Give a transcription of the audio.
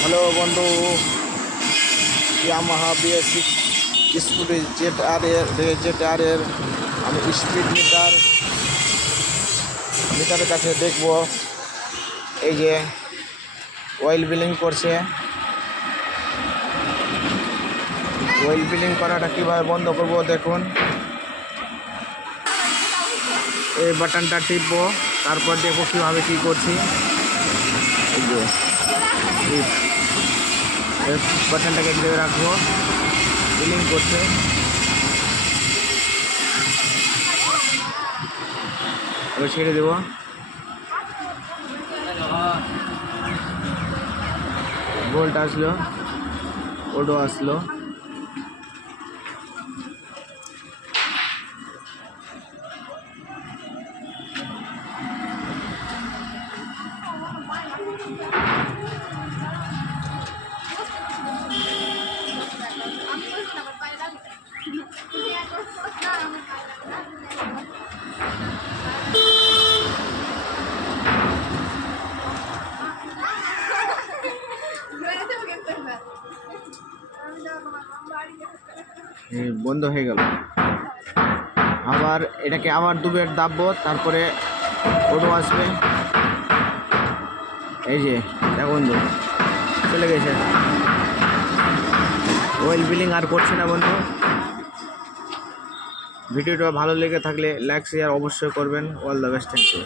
Hello বন্ধু, Yamaha BS6 scooty Z এর আমি স্পিড মিটারের কাছে দেখব। এই যে অয়েল বিলিং করছে, অয়েল বিলিং করাটা কীভাবে বন্ধ করব দেখুন। এই বাটনটা টিপবো, তারপর দেখবো কীভাবে কী করছি। এই যে বাটনটাকে ধরে রাখবো, বিলিং করছে। এবার ছেড়ে দেবো। ভোল্ট আসলো, ওডো আসলো। বন্ধ হয়ে গেল। আবার এটাকে আবার দুবার দাববো, তারপরে ওডো আসবে। এই যে বন্ধু চলে গেছে, অয়েল বিলিং আর করছে না বন্ধু। ভিডিওটা ভালো লেগে থাকলে লাইক শেয়ার অবশ্যই করবেন। All the best, thank you.